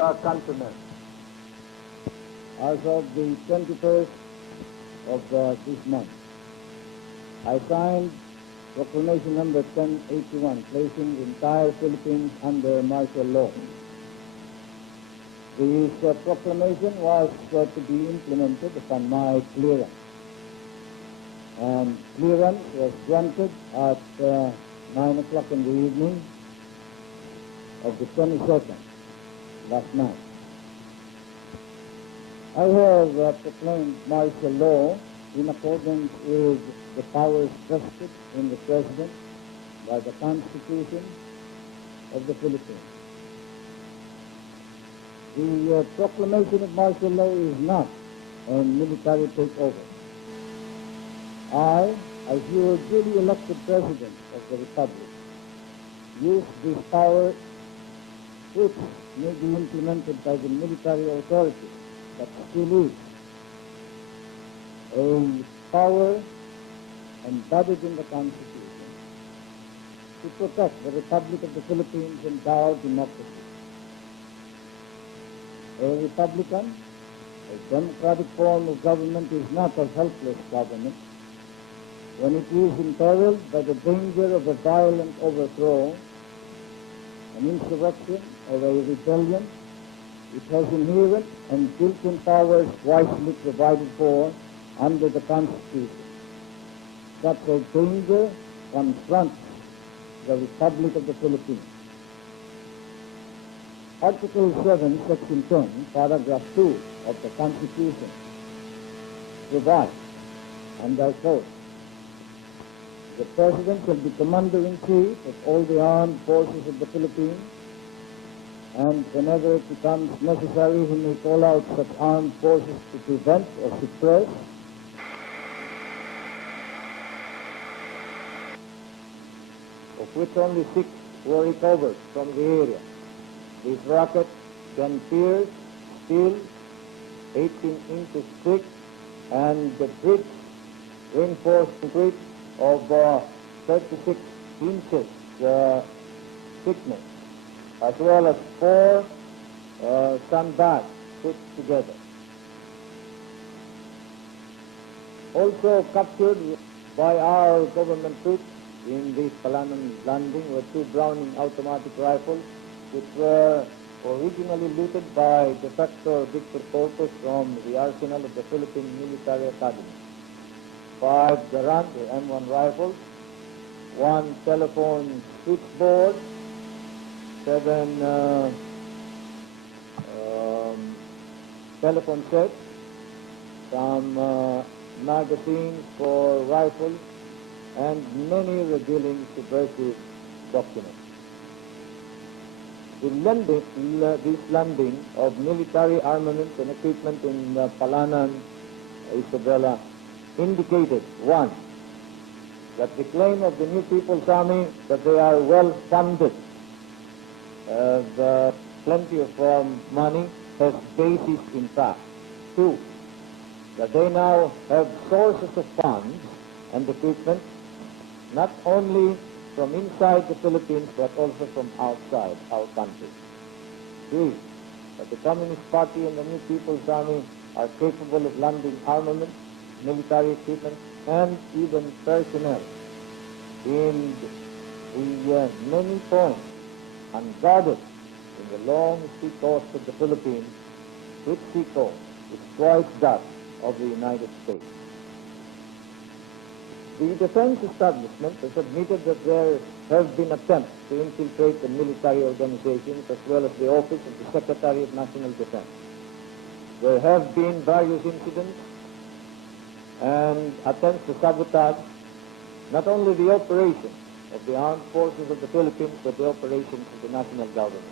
our countrymen. As of the 21st of this month, I signed Proclamation number 1081, placing the entire Philippines under martial law. This proclamation was to be implemented upon my clearance. And clearance was granted at 9 o'clock in the evening of the 22nd, last night. I have proclaimed martial law in accordance with the powers vested in the President by the Constitution of the Philippines. The proclamation of martial law is not a military takeover. I, as your duly elected President of the Republic, use this power which may be implemented by the military authority, but still is a power embedded in the Constitution to protect the Republic of the Philippines and our democracy. A republican, a democratic form of government is not a helpless government. When it is imperiled by the danger of a violent overthrow, an insurrection, or a rebellion, it has inherent and built-in powers wisely provided for under the Constitution. Such a danger confronts the Republic of the Philippines. Article 7, Section 10, Paragraph 2 of the Constitution provides, and I quote, "The President shall be Commander-in-Chief of all the armed forces of the Philippines, and whenever it becomes necessary, he may call out such armed forces to prevent or suppress of which only 6 were recovered from the area. This rocket can pierce steel 18 inches thick and the bricks reinforced concrete of 36 inches thickness, as well as 4 sandbags put together. Also captured by our government troops in this Palanan landing were 2 Browning automatic rifles, which were originally looted by defector Victor Corpus from the arsenal of the Philippine Military Academy. 5 Garand, the M1 rifles, 1 telephone switchboard, 7 telephone sets, some magazines for rifles, and many revealing subversive documents. This landing of military armaments and equipment in Palanan, Isabela, indicated, 1, that the claim of the New People's Army that they are well funded, plenty of money, has basis in fact. 2, that they now have sources of funds and equipment not only from inside the Philippines but also from outside our country. 3, that the Communist Party and the New People's Army are capable of landing armament, military equipment, and even personnel in the many points unguarded in the long sea coast of the Philippines, which sea coast is twice that of the United States. The defense establishment has admitted that there have been attempts to infiltrate the military organizations as well as the office of the Secretary of National Defense. There have been various incidents and attempts to sabotage not only the operations of the armed forces of the Philippines, but the operations of the national government.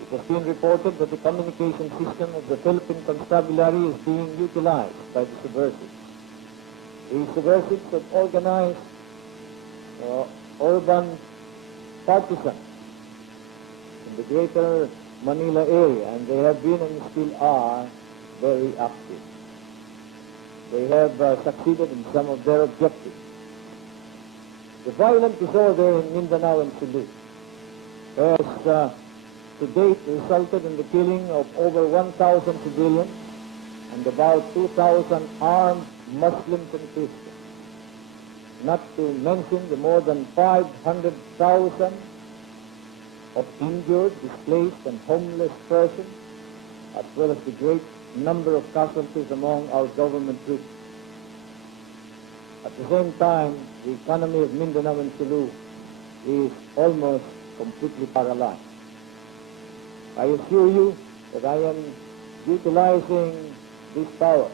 It has been reported that the communication system of the Philippine Constabulary is being utilized by the subversives. The subversives have organized urban partisans in the greater Manila area, and they have been and still are very active. They have succeeded in some of their objectives. The violent disorder in Mindanao and Sulu has to date resulted in the killing of over 1,000 civilians and about 2,000 armed Muslims and Christians, not to mention the more than 500,000 of injured, displaced, and homeless persons, as well as the great number of casualties among our government troops. At the same time, the economy of Mindanao and Sulu is almost completely paralyzed. I assure you that I am utilizing this power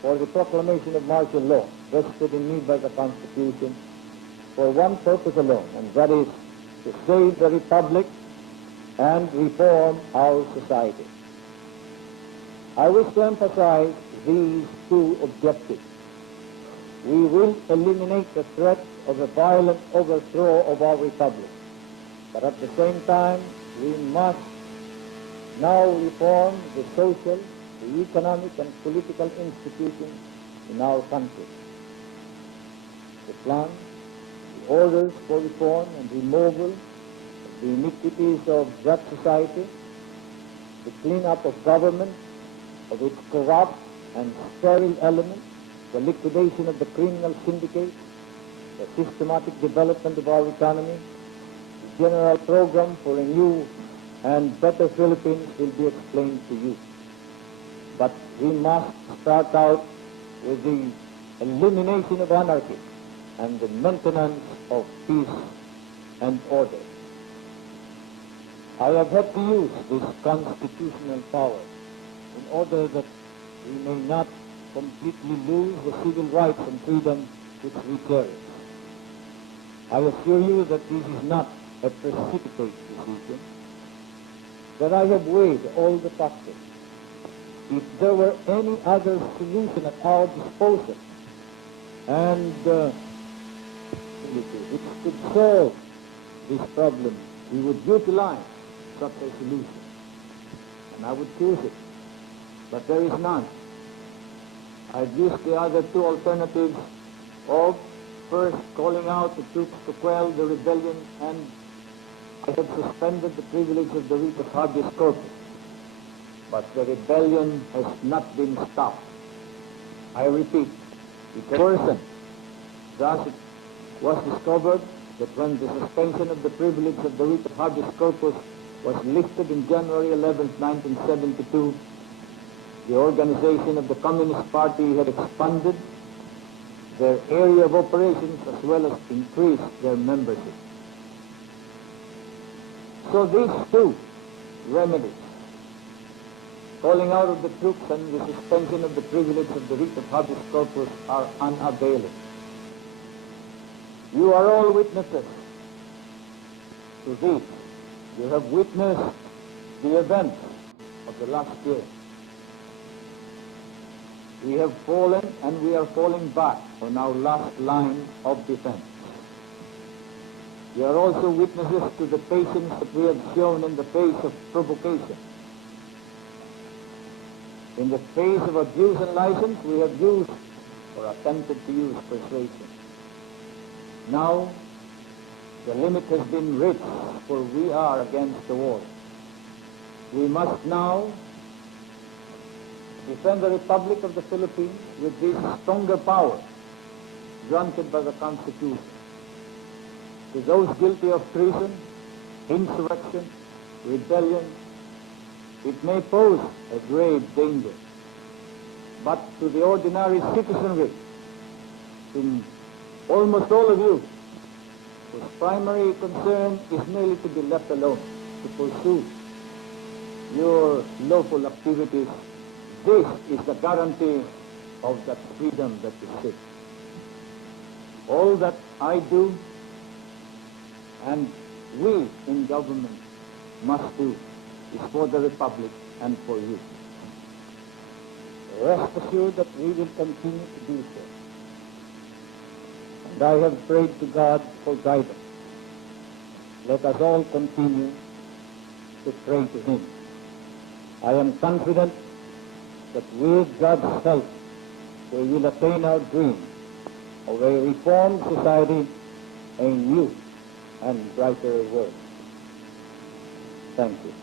for the proclamation of martial law vested in me by the Constitution for one purpose alone, and that is to save the Republic and reform our society. I wish to emphasize these two objectives. We will eliminate the threat of a violent overthrow of our Republic, but at the same time, we must now reform the social, the economic, and political institutions in our country. The plan, the orders for reform and removal of the iniquities of that society, the clean-up of government, of its corrupt and sterile elements, the liquidation of the criminal syndicates, the systematic development of our economy, the general program for a new and better Philippines will be explained to you. But we must start out with the elimination of anarchy and the maintenance of peace and order. I have had to use this constitutional power in order that we may not completely lose the civil rights and freedom which we cherish. I assure you that this is not a precipitate decision, that I have weighed all the factors. If there were any other solution at our disposal, and which could solve this problem, we would utilize such a solution, and I would choose it. But there is none. I've used the other two alternatives of first calling out the troops to quell the rebellion, and I have suspended the privilege of the writ of habeas corpus. But the rebellion has not been stopped. I repeat, it worsened. Thus it was discovered that when the suspension of the privilege of the writ of habeas corpus was lifted in January 11, 1972, the organization of the Communist Party had expanded their area of operations as well as increased their membership. So these two remedies, calling out of the troops and the suspension of the privilege of the writ of habeas corpus, are unavailing. You are all witnesses to this. You have witnessed the events of the last year. We have fallen and we are falling back on our last line of defense. You are also witnesses to the patience that we have shown in the face of provocation. In the face of abuse and license, we have used or attempted to use persuasion. Now, the limit has been reached, for we are against the wall. We must now defend the Republic of the Philippines with this stronger power granted by the Constitution. To those guilty of treason, insurrection, rebellion, it may pose a grave danger. But to the ordinary citizenry, to almost all of you, whose primary concern is merely to be left alone, to pursue your lawful activities, this is the guarantee of that freedom that is safe. All that I do and we in government must do is for the Republic and for you. Rest assured that we will continue to do so. And I have prayed to God for guidance. Let us all continue to pray to Him. I am confident that with God's help, we will attain our dream of a reformed society, a new and brighter world. Thank you.